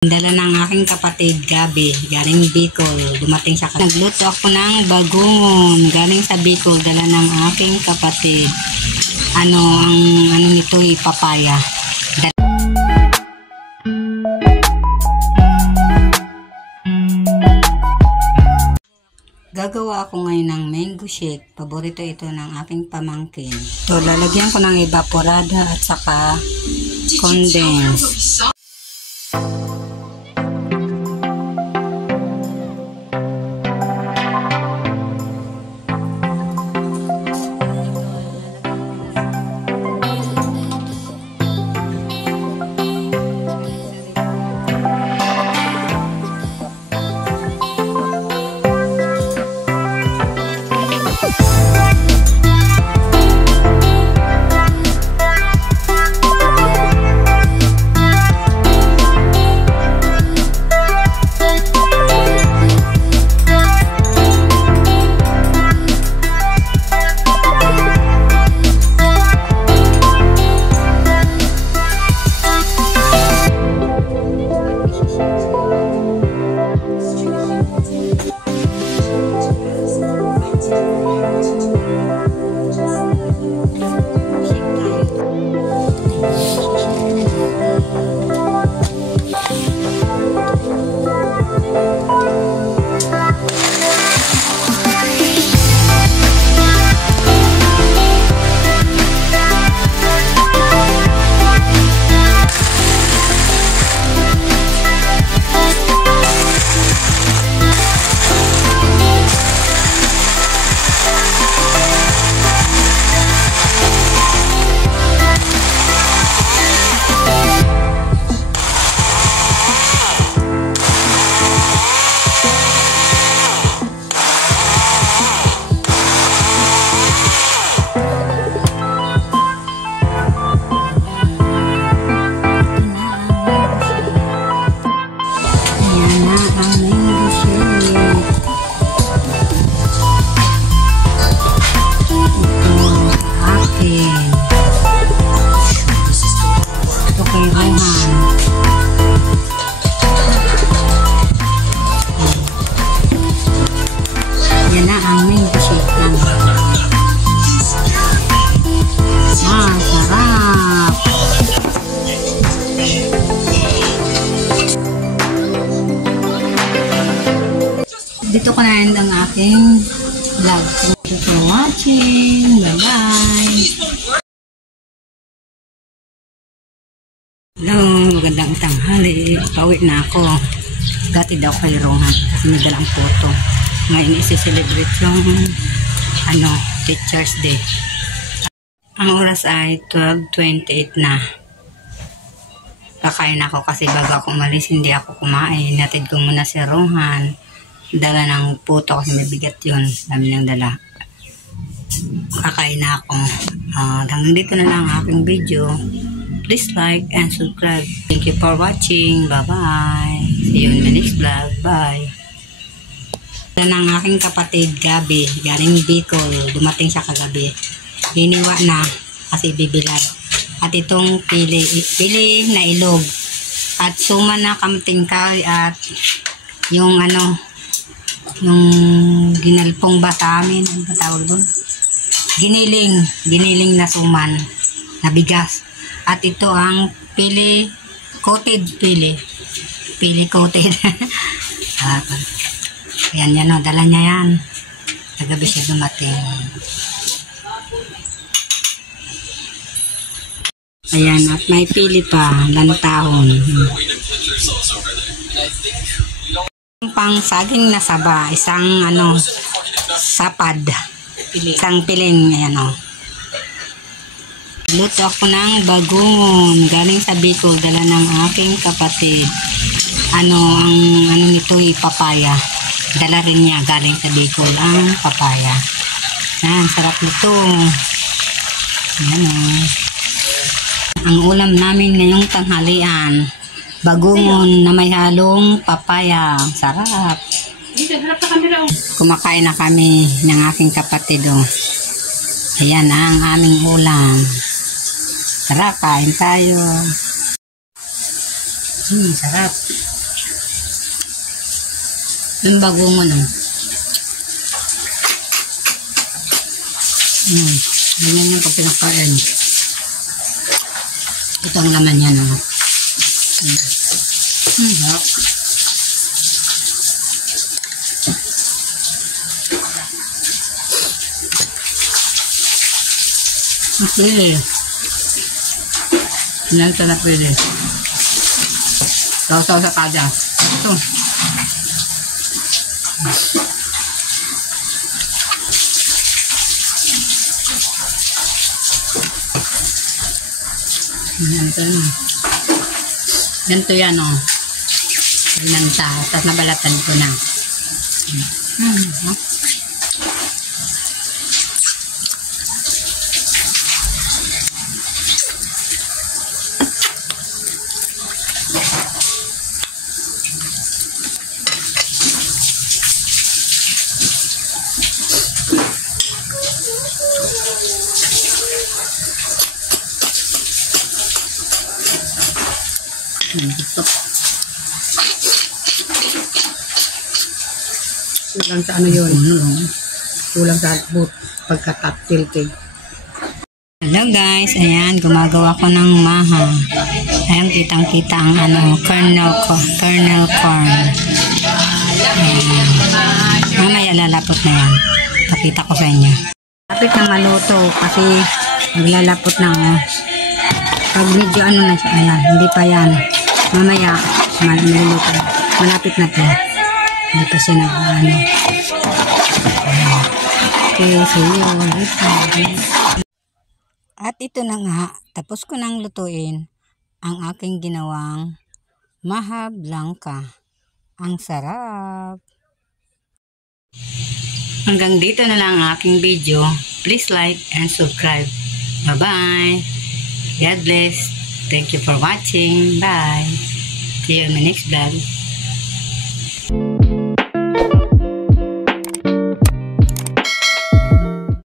Dala ng aking kapatid, Gabi, galing Bicol. Dumating siya. Nagluto ako ng bagoong galing sa Bicol. Dala ng aking kapatid. Ang nito ay papaya. Gagawa ako ngayon ng mango shake. Paborito ito ng aking pamangkin. So, lalagyan ko ng evaporada at saka condense. Yan na ang mango shake namin. Sarap! Dito ko na end ang aking vlog. Thank you for watching. Bye-bye! Hello! Magandang tanghali. Pauwi na ako. Dati daw kay Rohan kasi may dalang photo. Ngayon isi-celebrate yung Teacher's Day. Ang oras ay 12:28 na. Kakain ako kasi bago ako umalis hindi ako kumain. Natid ko muna si Rohan. Dala ng puto kasi may bigat yun. Dami ng dala. Kakain na ako. Hanggang dito na lang ang aking video. Please like and subscribe. Thank you for watching. Bye-bye. See you in the next vlog. Bye. Dala ng aking kapatid, Gabi, galing Bicol. Dumating siya kagabi. Hiniwa na kasi bibilad. At itong pili na ilog. At suma na kamtingkay at yung yung ginalpong ba sa amin, ano ba tawag doon? Giniling na suman na bigas. At ito ang pili coated. Yan, dala niya yan. Kagabi siya dumating. Ayan, at may pili pa, lantahon. Pang saging na saba, isang sapad. Isang piling, ayan o. Luto ako ng bagoong galing sa Bicol. Dala ng aking kapatid. Ang nito ay papaya. Dala rin niya galing sa Bicol ang papaya. Yan, sarap nito. Yan o. Ang ulam namin ngayong tanghalian, bagoong na may halong papaya. Sarap. Kumakain na kami ng aking kapatid. Ayan ang aming ulam. Tara, kain tayo. Sarap. Yung bagungon, no? Ganyan yung pag pinakain. Ito ang laman niya, no? Harap. Pili. Yan sa napili. Saw-saw sa kada. Ito. Ganito yan, o. Binanta. Tapos nabalatan ko na. Gusto. Kulang sa ano yun? Kulang sa pagkatiltig. Hello guys, ayan, gumagawa ko ng maha. Ayan, kitang-kita ang ano, kernel corn. Mamaya lalapot na yan. Pakita ko sa inyo. Lapit na maluto kasi maglalapot na, oh. Pag medyo ano na siya, ayan, hindi pa yan. Mamaya, maluluto. Malapit na to. Hindi pa siya ano. Okay, so yun. At ito na nga, tapos ko nang lutuin ang aking ginawang maha blanca. Ang sarap! Hanggang dito na lang ang aking video. Please like and subscribe. Bye-bye! God bless! Thank you for watching. Bye! See you in the next vlog.